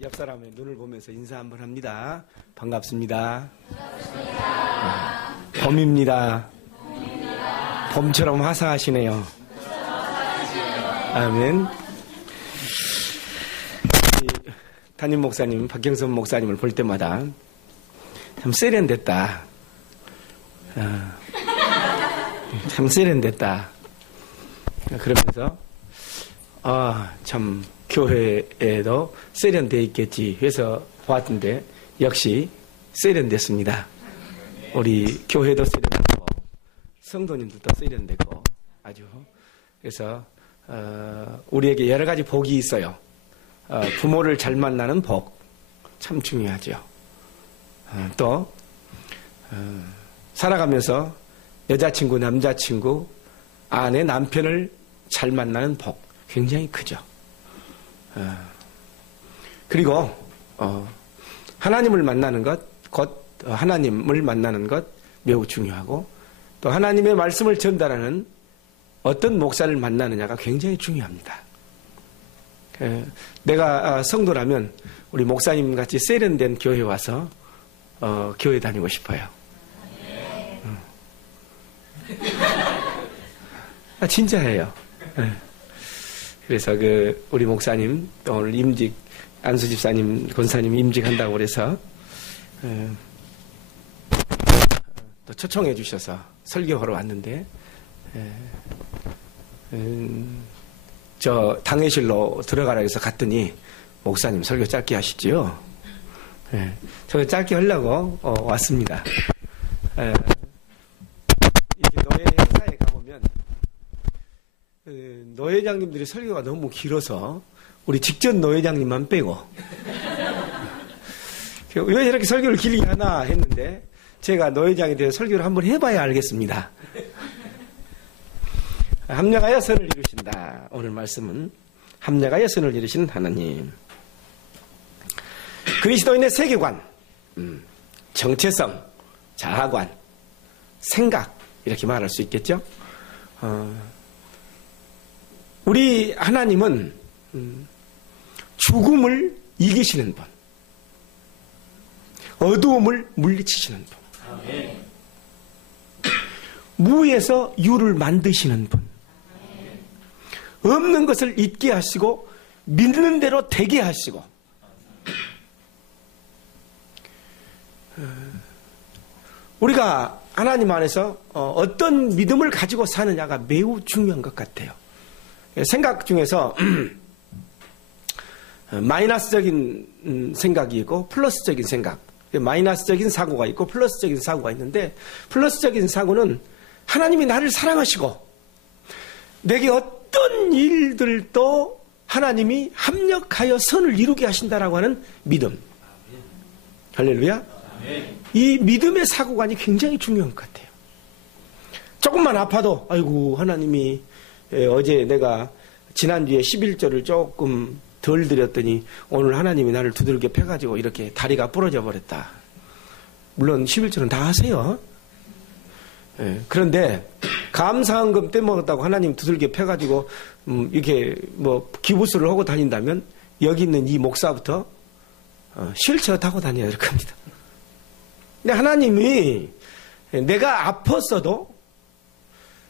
옆 사람의 눈을 보면서 인사 한번 합니다. 반갑습니다. 반갑습니다. 봄입니다. 봄입니다. 봄처럼 화사하시네요. 아멘. 담임 목사님, 박경선 목사님을 볼 때마다 참 세련됐다. 아, 참 세련됐다. 그러면서 아, 참 교회에도 세련돼 있겠지 해서 보았는데 역시 세련됐습니다. 우리 교회도 세련되고 성도님들도 세련되고 아주 그래서 어, 우리에게 여러 가지 복이 있어요. 어, 부모를 잘 만나는 복 참 중요하죠. 어, 또 어, 살아가면서 여자친구, 남자친구, 아내, 남편을 잘 만나는 복 굉장히 크죠. 어, 그리고 어, 하나님을 만나는 것, 곧 하나님을 만나는 것 매우 중요하고 또 하나님의 말씀을 전달하는 어떤 목사를 만나느냐가 굉장히 중요합니다. 내가 아, 성도라면 우리 목사님 같이 세련된 교회 와서 어, 교회 다니고 싶어요. 아, 진짜예요. 네. 그래서 그 우리 목사님 또 오늘 임직 안수 집사님 권사님 임직한다고 그래서 어, 또 초청해 주셔서 설교하러 왔는데 음, 저 당회실로 들어가라 해서 갔더니 목사님 설교 짧게 하시지요. 예, 저 짧게 하려고 어, 왔습니다. 노회장님들이 설교가 너무 길어서 우리 직전 노회장님만 빼고 왜 이렇게 설교를 길게 하나 했는데 제가 노회장에 대해서 설교를 한번 해봐야 알겠습니다. 합력하여 선을 이루신다. 오늘 말씀은 합력하여 선을 이루시는 하나님. 그리스도인의 세계관, 음, 정체성, 자아관, 생각 이렇게 말할 수 있겠죠. 어, 우리 하나님은 음, 죽음을 이기시는 분, 어두움을 물리치시는 분, 무에서 유를 만드시는 분, 없는 것을 잊게 하시고 믿는 대로 되게 하시고 우리가 하나님 안에서 어, 어떤 믿음을 가지고 사느냐가 매우 중요한 것 같아요. 생각 중에서 마이너스적인 음, 생각이 있고 플러스적인 생각, 마이너스적인 사고가 있고 플러스적인 사고가 있는데 플러스적인 사고는 하나님이 나를 사랑하시고 내게 어떤 일들도 하나님이 합력하여 선을 이루게 하신다라고 하는 믿음. 할렐루야. 이 믿음의 사고관이 굉장히 중요한 것 같아요. 조금만 아파도 아이고 하나님이 어제 내가 지난주에 11절을 조금 덜 드렸더니 오늘 하나님이 나를 두들겨 패가지고 이렇게 다리가 부러져 버렸다. 물론 11절은 다 하세요. 예, 그런데 감사한금 떼먹었다고 하나님 두들겨 패가지고 음, 이렇게 뭐 기부수를 하고 다닌다면 여기 있는 이 목사부터 어, 휠체어 타고 다녀야 될 겁니다. 근데 하나님이 내가 아팠어도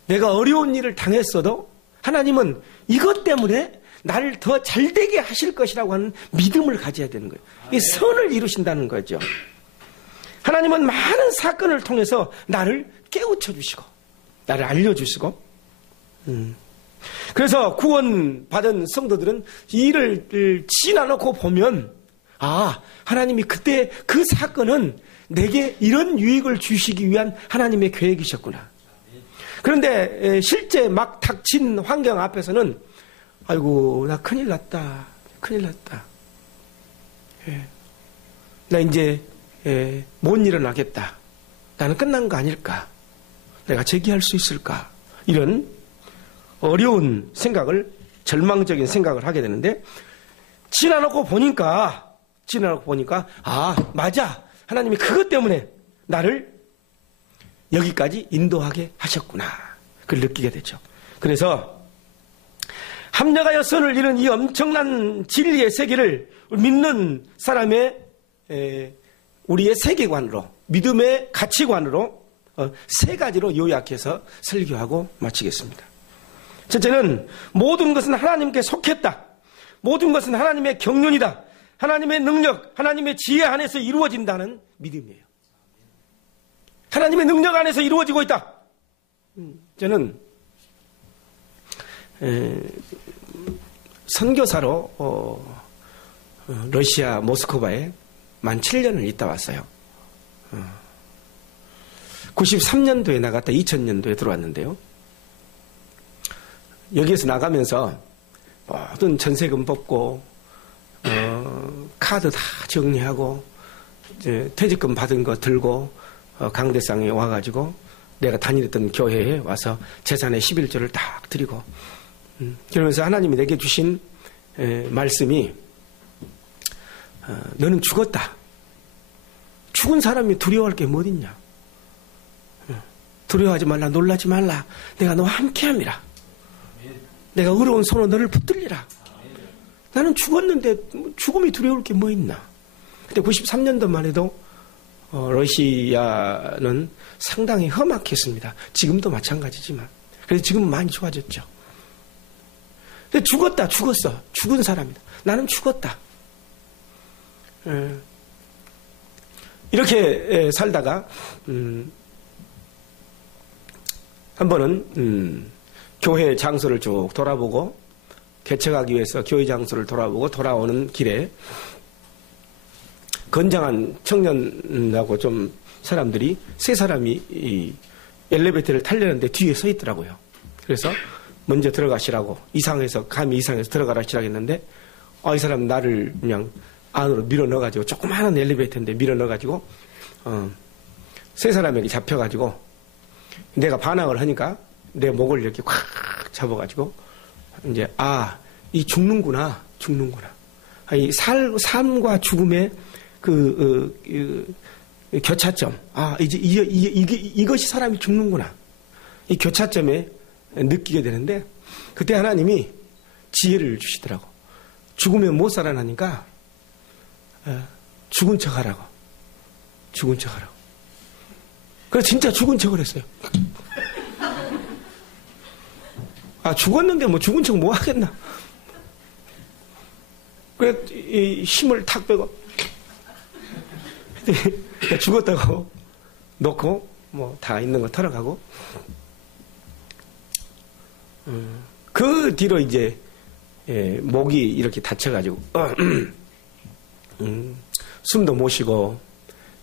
내가 어려운 일을 당했어도 하나님은 이것 때문에 나를 더 잘되게 하실 것이라고 하는 믿음을 가져야 되는 거예요. 이 선을 이루신다는 거죠. 하나님은 많은 사건을 통해서 나를 깨우쳐 주시고 나를 알려주시고 음. 그래서 구원 받은 성도들은 이 일을 지나놓고 보면 아 하나님이 그때 그 사건은 내게 이런 유익을 주시기 위한 하나님의 계획이셨구나. 그런데 실제 막 닥친 환경 앞에서는 아이고 나 큰일 났다. 큰일 났다. 예. 나 이제 예, 못 일어나겠다. 나는 끝난 거 아닐까? 내가 제기할 수 있을까? 이런 어려운 생각을 절망적인 생각을 하게 되는데 지나놓고 보니까 지나놓고 보니까 아 맞아 하나님이 그것 때문에 나를 여기까지 인도하게 하셨구나. 그걸 느끼게 되죠. 그래서 합력하여 선을 이룬 이 엄청난 진리의 세계를 믿는 사람의 에, 우리의 세계관으로 믿음의 가치관으로 어, 세 가지로 요약해서 설교하고 마치겠습니다. 첫째는 모든 것은 하나님께 속했다. 모든 것은 하나님의 경륜이다. 하나님의 능력, 하나님의 지혜 안에서 이루어진다는 믿음이에요. 하나님의 능력 안에서 이루어지고 있다. 음, 저는 에, 선교사로 어, 어, 러시아 모스크바에 만 7년을 있다 왔어요. 어, 93년도에 나갔다 2000년도에 들어왔는데요. 여기에서 나가면서 모든 전세금 뽑고 어, 카드 다 정리하고 퇴직금 받은 거 들고 어, 강대상에 와가지고 내가 다니던 교회에 와서 재산의 11조를 딱 드리고 음, 그러면서 하나님이 내게 주신 에, 말씀이 어, 너는 죽었다. 죽은 사람이 두려워할 게 뭐 있냐? 어, 두려워하지 말라, 놀라지 말라. 내가 너와 함께함이라. 내가 의로운 손으로 너를 붙들리라. 나는 죽었는데 죽음이 두려울 게 뭐 있나? 근데 93년도만 해도 어, 러시아는 상당히 험악했습니다. 지금도 마찬가지지만. 그래서 지금 많이 좋아졌죠. 근데 죽었다, 죽었어. 죽은 사람이다. 나는 죽었다. 에, 이렇게 에, 살다가 음, 한 번은 음, 교회 장소를 쭉 돌아보고 개척하기 위해서 교회 장소를 돌아보고 돌아오는 길에 건장한 청년하고 좀 사람들이 세 사람이 이 엘리베이터를 타려는데 뒤에 서 있더라고요. 그래서 먼저 들어가시라고 이상해서 감히 이상해서 들어가라 시작했는데 아, 이 사람 나를 그냥 안으로 밀어 넣어가지고 조그마한 엘리베이터인데 밀어 넣어가지고 어, 세 사람에게 잡혀가지고 내가 반항을 하니까 내 목을 이렇게 콱 잡아가지고 이제 아 이 죽는구나 죽는구나 아, 이 살, 삶과 죽음의 그, 어, 그 교차점. 아 이제 이, 이, 이, 이것이 사람이 죽는구나. 이 교차점에 느끼게 되는데 그때 하나님이 지혜를 주시더라고. 죽으면 못 살아나니까 어, 죽은 척 하라고. 죽은 척 하라고. 그래서 진짜 죽은 척을 했어요. 아, 죽었는데 뭐 죽은 척 뭐 하겠나. 그래, 이 힘을 탁 빼고, 죽었다고 놓고, 뭐 다 있는 거 털어가고, 음, 그 뒤로 이제, 예, 목이 이렇게 다쳐가지고, 어, 음, 숨도 못 쉬고,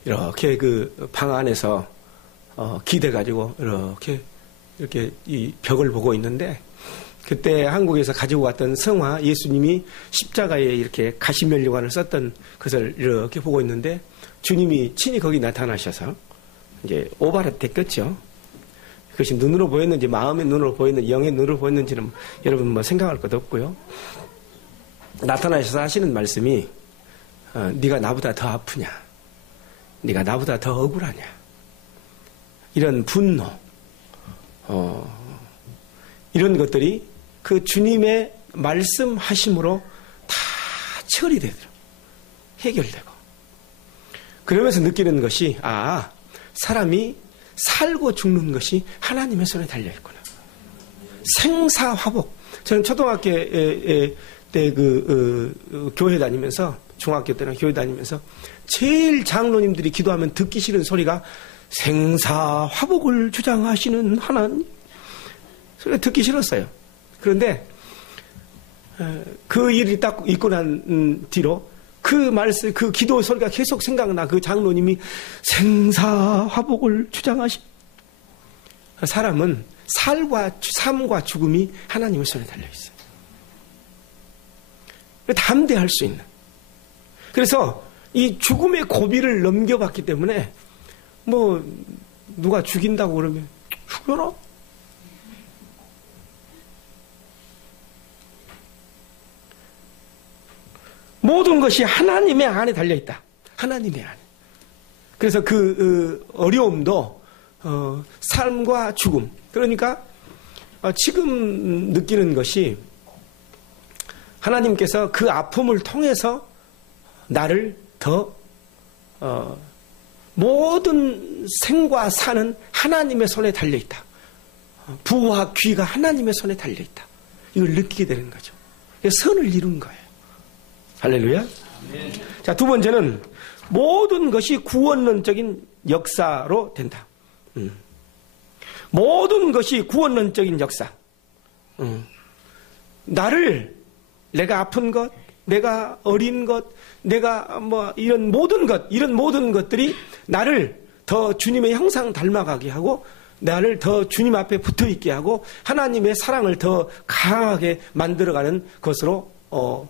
이렇게 그 방 안에서, 어, 기대가지고, 이렇게, 이렇게 이 벽을 보고 있는데, 그때 한국에서 가지고 왔던 성화 예수님이 십자가에 이렇게 가시면류관을 썼던 것을 이렇게 보고 있는데 주님이 친히 거기 나타나셔서 이제 오바라 됐겠죠. 그것이 눈으로 보였는지 마음의 눈으로 보였는지 영의 눈으로 보였는지는 여러분 뭐 생각할 것도 없고요. 나타나셔서 하시는 말씀이 어, 네가 나보다 더 아프냐? 네가 나보다 더 억울하냐? 이런 분노, 어, 이런 것들이 그 주님의 말씀하심으로 다 처리되도록 해결되고 그러면서 느끼는 것이 아 사람이 살고 죽는 것이 하나님의 손에 달려 있구나. 생사화복. 저는 초등학교 때그 어, 교회 다니면서 중학교 때나 교회 다니면서 제일 장로님들이 기도하면 듣기 싫은 소리가 생사화복을 주장하시는 하나님. 소리가 듣기 싫었어요. 그런데 그 일이 딱 있고 난 뒤로 그 말씀, 그 기도 소리가 계속 생각나. 그 장로님이 생사화복을 주장하시. 사람은 살과 삶과 죽음이 하나님의 손에 달려 있어요. 담대할 수 있는. 그래서 이 죽음의 고비를 넘겨봤기 때문에 뭐 누가 죽인다고 그러면 죽여라. 모든 것이 하나님의 안에 달려 있다. 하나님의 안에. 그래서 그 어, 어려움도 어, 삶과 죽음. 그러니까 어, 지금 느끼는 것이 하나님께서 그 아픔을 통해서 나를 더 어, 모든 생과 사는 하나님의 손에 달려 있다. 부와 귀가 하나님의 손에 달려 있다. 이걸 느끼게 되는 거죠. 선을 이룬 거예요. 할렐루야. 자, 두 번째는 모든 것이 구원론적인 역사로 된다. 음. 모든 것이 구원론적인 역사. 음. 나를 내가 아픈 것, 내가 어린 것, 내가 뭐 이런 모든 것, 이런 모든 것들이 나를 더 주님의 형상 닮아가게 하고 나를 더 주님 앞에 붙어 있게 하고 하나님의 사랑을 더 강하게 만들어가는 것으로 어, 어,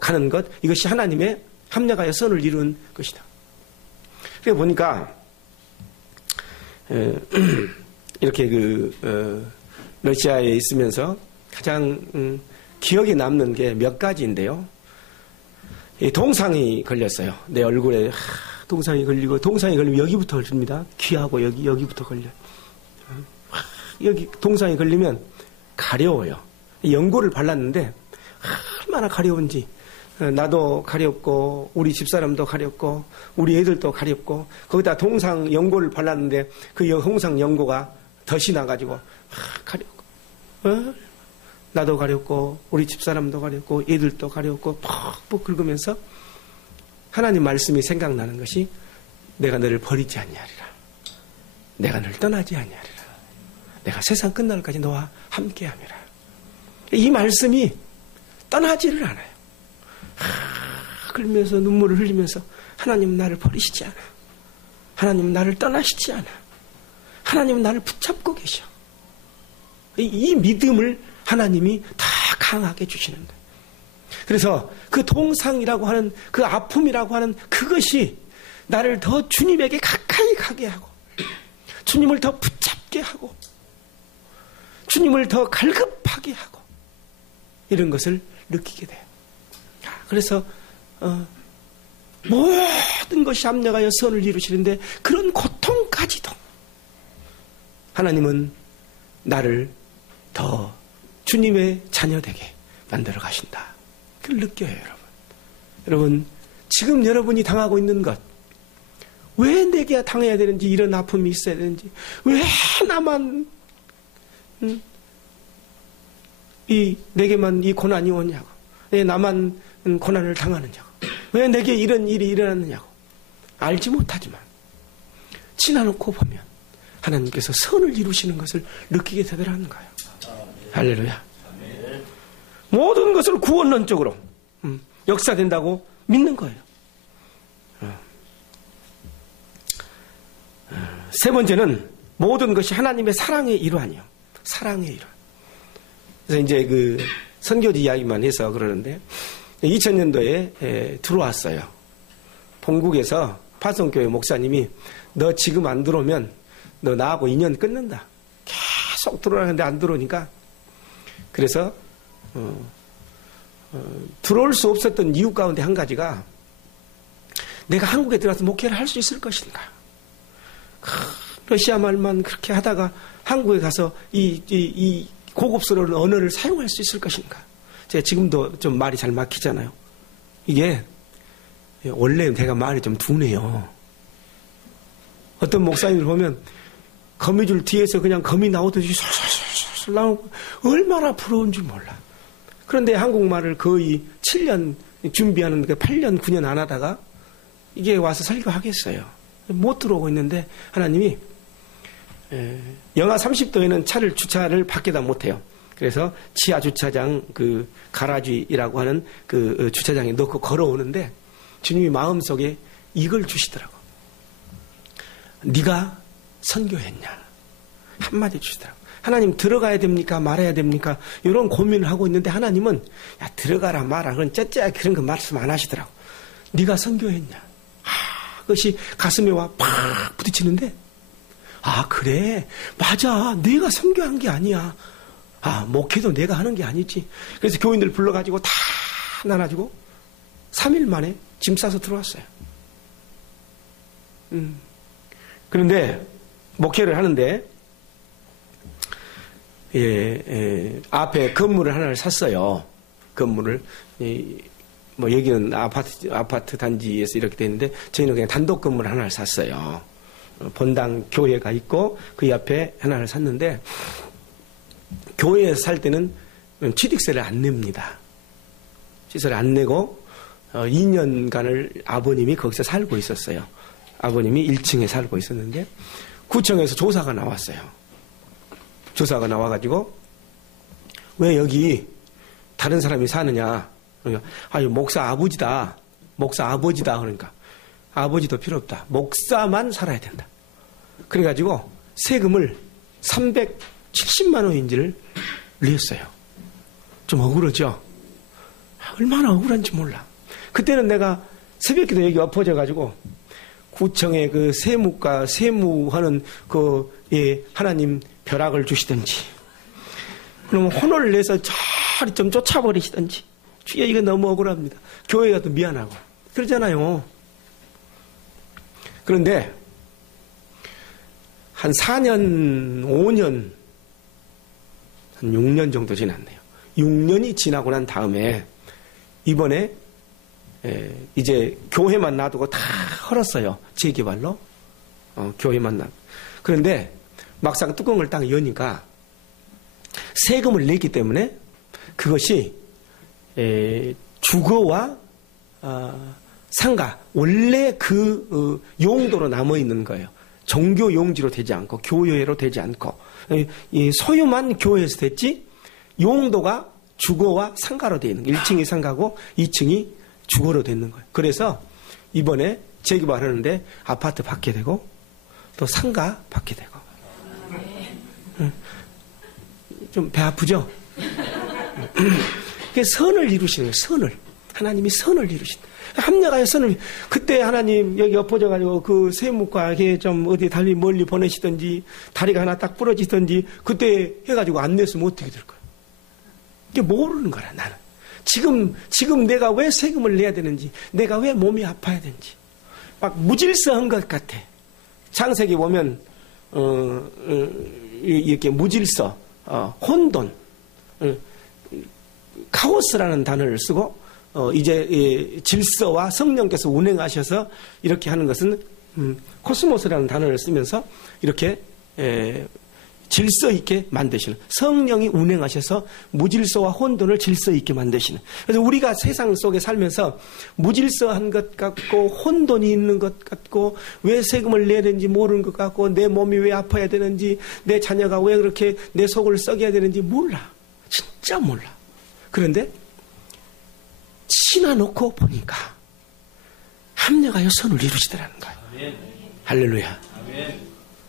가는 것 이것이 하나님의 합력하여 선을 이룬 것이다. 그래 보니까 에, 이렇게 그 어, 러시아에 있으면서 가장 음, 기억에 남는 게 몇 가지인데요. 동상이 걸렸어요. 내 얼굴에 하, 동상이 걸리고 동상이 걸리면 여기부터 걸립니다. 귀하고 여기 여기부터 걸려. 여기 동상이 걸리면 가려워요. 연고를 발랐는데 얼마나 가려운지 나도 가렵고 우리 집사람도 가렵고 우리 애들도 가렵고 거기다 동상 연고를 발랐는데 그 동상 연고가 덫이 나가지고 가렵고 어? 나도 가렵고 우리 집사람도 가렵고 애들도 가렵고 퍽퍽 긁으면서 하나님 말씀이 생각나는 것이 내가 너를 버리지 아니하리라. 내가 너를 떠나지 아니하리라. 내가 세상 끝날까지 너와 함께함이라. 이 말씀이 떠나지를 않아요. 하, 그러면서 눈물을 흘리면서 하나님 나를 버리시지 않아. 하나님 나를 떠나시지 않아. 하나님 나를 붙잡고 계셔. 이, 이 믿음을 하나님이 다 강하게 주시는 거예요. 그래서 그 동상이라고 하는 그 아픔이라고 하는 그것이 나를 더 주님에게 가까이 가게 하고 주님을 더 붙잡게 하고 주님을 더 갈급하게 하고 이런 것을 느끼게 돼요. 그래서 어, 모든 것이 합력하여 선을 이루시는데 그런 고통까지도 하나님은 나를 더 주님의 자녀되게 만들어 가신다. 그걸 느껴요, 여러분. 여러분, 지금 여러분이 당하고 있는 것, 왜 내게 당해야 되는지, 이런 아픔이 있어야 되는지, 왜 나만, 음, 이, 내게만 이 고난이 오냐고, 왜 나만 고난을 당하느냐고, 왜 내게 이런 일이 일어났느냐고, 알지 못하지만, 지나놓고 보면, 하나님께서 선을 이루시는 것을 느끼게 되더라는 거예요. 할렐루야. 모든 것을 구원론적으로 음, 역사된다고 믿는 거예요. 어. 어, 세 번째는 모든 것이 하나님의 사랑의 일환이요. 사랑의 일환. 그래서 이제 그 선교지 이야기만 해서 그러는데 2000년도에 들어왔어요. 본국에서 파송교회 목사님이 너 지금 안 들어오면 너 나하고 인연 끊는다. 계속 들어오는데 안 들어오니까 그래서 어, 어, 들어올 수 없었던 이유 가운데 한 가지가 내가 한국에 들어와서 목회를 할 수 있을 것인가. 러시아 말만 그렇게 하다가 한국에 가서 이, 이, 이 고급스러운 언어를 사용할 수 있을 것인가. 제가 지금도 좀 말이 잘 막히잖아요. 이게 원래 내가 말이 좀 둔해요. 어떤 목사님들 보면 거미줄 뒤에서 그냥 거미 나오듯이 솔솔솔솔 나오고 얼마나 부러운 줄 몰라. 그런데 한국말을 거의 7년 준비하는 8년, 그 9년 안 하다가 이게 와서 설교하겠어요. 못 들어오고 있는데 하나님이 영하 30도에는 차를 주차를 밖에다 못해요. 그래서 지하 주차장 그 가라지라고 하는 그 어, 주차장에 넣고 걸어오는데 주님이 마음속에 이걸 주시더라고. 네가 선교했냐 한마디 주시더라고. 하나님 들어가야 됩니까? 말아야 됩니까? 이런 고민을 하고 있는데 하나님은 야 들어가라 말아 그런 째째 그런 거 말씀 안 하시더라고. 네가 선교했냐? 아, 그것이 가슴에 와 팍 부딪히는데 아 그래 맞아 내가 선교한 게 아니야. 아 목회도 내가 하는 게 아니지. 그래서 교인들 불러가지고 다 나눠주고 3일 만에 짐 싸서 들어왔어요. 음. 그런데 목회를 하는데 예, 예, 앞에 건물을 하나를 샀어요. 건물을 이, 뭐 여기는 아파트 아파트 단지에서 이렇게 돼 있는데 저희는 그냥 단독 건물 하나를 샀어요. 어, 본당 교회가 있고 그 옆에 하나를 샀는데 교회에서 살 때는 취득세를 안 냅니다. 취득세를 안 내고 어, 2년간을 아버님이 거기서 살고 있었어요. 아버님이 1층에 살고 있었는데 구청에서 조사가 나왔어요. 조사가 나와가지고 왜 여기 다른 사람이 사느냐? 그러니까 아니 목사 아버지다. 목사 아버지다 그러니까 아버지도 필요 없다. 목사만 살아야 된다. 그래가지고 세금을 370만 원인지를 냈어요. 좀 억울하죠? 얼마나 억울한지 몰라. 그때는 내가 새벽기도 여기 엎어져가지고 구청에 그 세무과 세무하는 그 예, 하나님 벼락을 주시든지 그러면 혼을 내서 저리 좀 쫓아버리시든지 주여 이거 너무 억울합니다. 교회가 또 미안하고 그러잖아요. 그런데 한 4년, 5년, 한 6년 정도 지났네요. 6년이 지나고 난 다음에 이번에 에, 이제 교회만 놔두고 다 헐었어요. 재개발로. 어, 교회만 놔. 그런데 막상 뚜껑을 딱 여니까 세금을 냈기 때문에 그것이 에, 주거와 어, 상가 원래 그 어, 용도로 남아 있는 거예요. 종교 용지로 되지 않고 교회로 되지 않고 이 소유만 교회에서 됐지 용도가 주거와 상가로 되어 있는 거예요. 1층이 상가고 2층이 주거로 되는 거예요. 그래서 이번에 재개발하는데 아파트 받게 되고 또 상가 받게 되고 좀 배 아프죠? 그 선을 이루시는 거예요. 선을 하나님이 선을 이루신 합력하여 선을 그때 하나님 여기 엎어져 가지고 그 세무과에 좀 어디 달리 멀리 보내시든지 다리가 하나 딱 부러지든지 그때 해가지고 안 냈으면 어떻게 될 거야? 이게 모르는 거라 나는. 지금 지금 내가 왜 세금을 내야 되는지, 내가 왜 몸이 아파야 되는지, 막 무질서한 것 같아. 창세기 보면 어, 어, 이렇게 무질서, 어, 혼돈, 어, 카오스라는 단어를 쓰고 어, 이제 예, 질서와 성령께서 운행하셔서 이렇게 하는 것은 음, 코스모스라는 단어를 쓰면서 이렇게 에, 질서 있게 만드시는 성령이 운행하셔서 무질서와 혼돈을 질서 있게 만드시는. 그래서 우리가 세상 속에 살면서 무질서한 것 같고 혼돈이 있는 것 같고 왜 세금을 내야 되는지 모르는 것 같고 내 몸이 왜 아파야 되는지 내 자녀가 왜 그렇게 내 속을 썩여야 되는지 몰라. 진짜 몰라. 그런데 신화 놓고 보니까 합력하여 선을 이루시더라는 거예요 아멘. 할렐루야 아멘.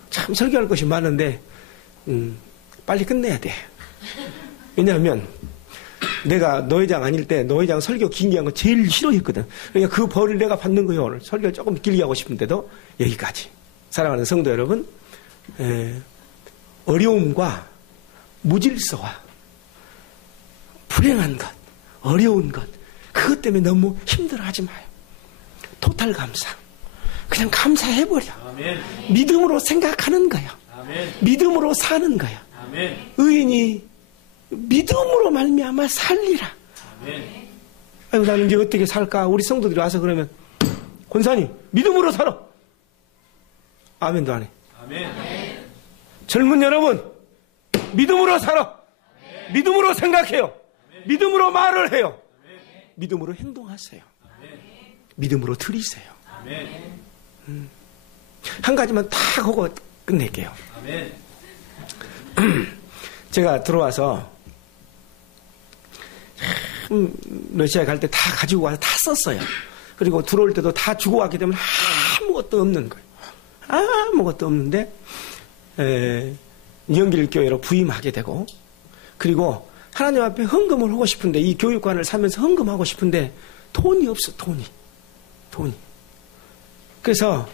참 설교할 것이 많은데 음, 빨리 끝내야 돼. 왜냐하면 내가 노회장 아닐 때 노회장 설교 긴게 한 거 제일 싫어했거든. 그러니까 그 벌을 내가 받는 거예요 오늘. 설교를 조금 길게 하고 싶은데도 여기까지. 사랑하는 성도 여러분, 에, 어려움과 무질서와 불행한 것, 어려운 것, 그것 때문에 너무 힘들어하지 마요. 토탈 감사. 그냥 감사해버려. 아멘. 믿음으로 생각하는 거야. 아멘. 믿음으로 사는 거야. 아멘. 의인이 믿음으로 말미암아 살리라. 아이고 나는 이제 어떻게 살까? 우리 성도들이 와서 그러면 권사님 믿음으로 살아. 아멘도 안 해. 젊은 여러분 믿음으로 살아. 믿음으로 생각해요. 믿음으로 말을 해요. 믿음으로 행동하세요. 믿음으로 드리세요. 음. 한 가지만 다 하고 끝낼게요. 제가 들어와서 음, 러시아에 갈때 다 가지고 와서 다 썼어요. 그리고 들어올 때도 다 주고 왔기 때문에 아무것도 없는 거예요. 아무것도 없는데 연길교회로 부임하게 되고 그리고 하나님 앞에 헌금을 하고 싶은데 이 교육관을 사면서 헌금하고 싶은데 돈이 없어 돈이 돈이 그래서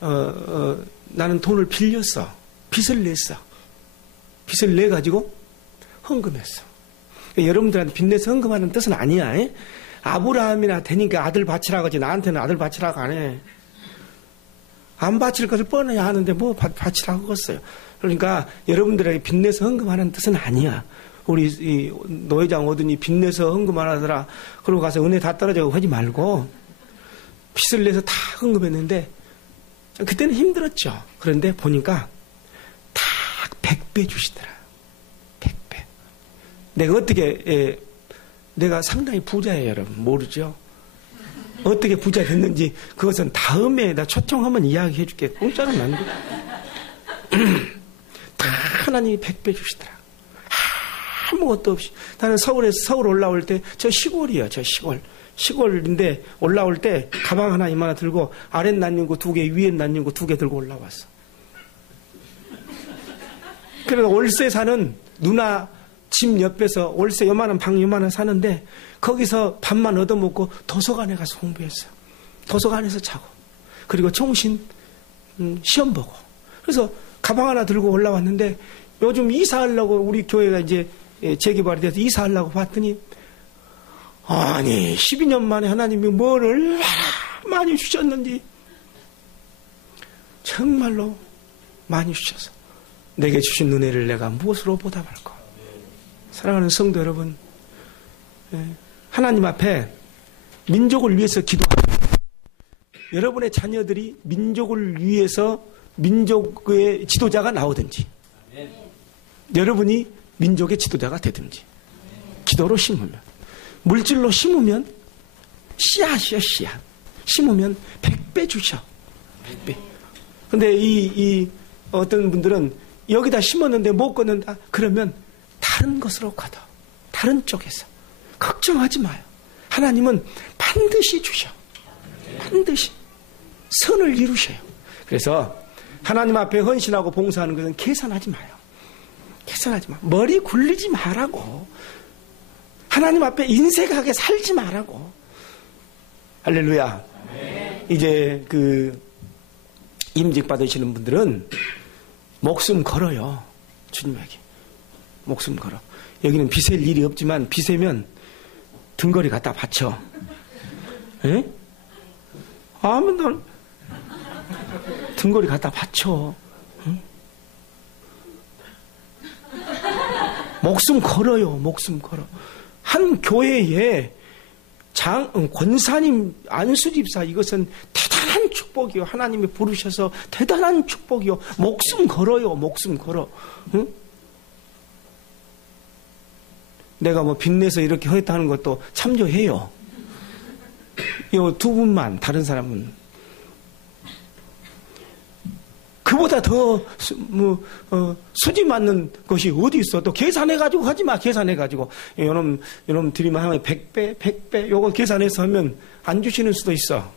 어, 어, 나는 돈을 빌렸어 빚을 냈어 빚을 내 가지고 헌금했어 여러분들한테 빚내서 헌금하는 뜻은 아니야 에? 아브라함이나 되니까 아들 바치라고 하지 나한테는 아들 바치라고 안 해. 안 바칠 것을 뻔해야 하는데 뭐 바, 바치라고 했어요. 그러니까 여러분들에게 빚내서 헌금하는 뜻은 아니야. 우리 이 노회장 오더니 빚내서 헌금 안 하더라. 그러고 가서 은혜 다 떨어져고 하지 말고 빚을 내서 다 헌금했는데 그때는 힘들었죠. 그런데 보니까 다 100배 주시더라. 100배. 내가 어떻게 예, 내가 상당히 부자예요, 여러분. 모르죠? 어떻게 부자 됐는지 그것은 다음에 나 초청하면 이야기해 줄게. 안 돼. 다 하나님이 100배 주시더라. 아무것도 없이. 나는 서울에서 서울 올라올 때 저 시골이에요, 저 시골. 시골인데 올라올 때 가방 하나 이만하 들고 아랫 난닝구 두 개, 위에 난닝구 두 개 들고 올라왔어. 그래서 월세 사는 누나 집 옆에서 월세 요만한 방 요만한 사는데 거기서 밥만 얻어먹고 도서관에 가서 공부했어요. 도서관에서 자고 그리고 총신 음, 시험 보고 그래서 가방 하나 들고 올라왔는데 요즘 이사하려고 우리 교회가 이제 예, 재개발이 돼서 이사하려고 봤더니 아니 12년 만에 하나님이 뭘 얼마나 많이 주셨는지 정말로 많이 주셔서 내게 주신 은혜를 내가 무엇으로 보답할까? 사랑하는 성도 여러분, 예, 하나님 앞에 민족을 위해서 기도합니다. 여러분의 자녀들이 민족을 위해서 민족의 지도자가 나오든지, 여러분이 민족의 지도자가 되든지, 기도로 심으면, 물질로 심으면 씨앗이요, 씨앗. 심으면 백배 주셔. 백배. 근데 이, 이, 어떤 분들은 여기다 심었는데 못 걷는다? 그러면 다른 것으로 걷어. 다른 쪽에서. 걱정하지 마요. 하나님은 반드시 주셔. 반드시. 선을 이루셔요. 그래서 하나님 앞에 헌신하고 봉사하는 것은 계산하지 마요. 계산하지 마. 머리 굴리지 말라고. 하나님 앞에 인색하게 살지 말라고. 할렐루야. 이제 그 임직 받으시는 분들은 목숨 걸어요. 주님에게. 목숨 걸어. 여기는 빚을 일이 없지만 빚으면 등거리 갖다 바쳐. 에? 아무튼 등거리 갖다 바쳐. 목숨 걸어요. 목숨 걸어. 한 교회에 장 음, 권사님 안수집사 이것은 대단한 축복이요. 하나님이 부르셔서 대단한 축복이요. 목숨 걸어요. 목숨 걸어. 응? 내가 뭐 빚내서 이렇게 했다는 것도 참조해요. 이 두 분만 다른 사람은 그보다 더 뭐, 어, 수지 맞는 것이 어디 있어? 또 계산해가지고 하지 마, 계산해가지고. 요놈, 요놈 드리면 하면 100배, 100배, 요거 계산해서 하면 안 주시는 수도 있어.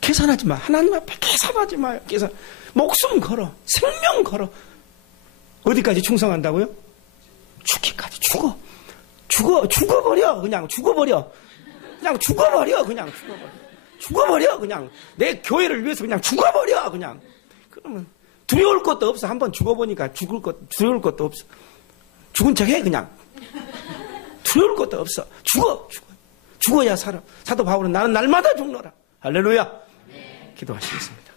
계산하지 마. 하나님 앞에 계산하지 마요. 계산. 목숨 걸어. 생명 걸어. 어디까지 충성한다고요? 죽기까지 죽어. 죽어, 죽어버려. 그냥 죽어버려. 그냥 죽어버려. 그냥 죽어버려. 죽어버려. 그냥. 내 교회를 위해서 그냥 죽어버려. 그냥. 그러면 두려울 것도 없어. 한번 죽어보니까 죽을 것, 두려울 것도 없어. 죽은 척 해, 그냥. 두려울 것도 없어. 죽어, 죽어. 죽어야 살아. 사도 바울은 나는 날마다 죽노라. 할렐루야. 기도하시겠습니다.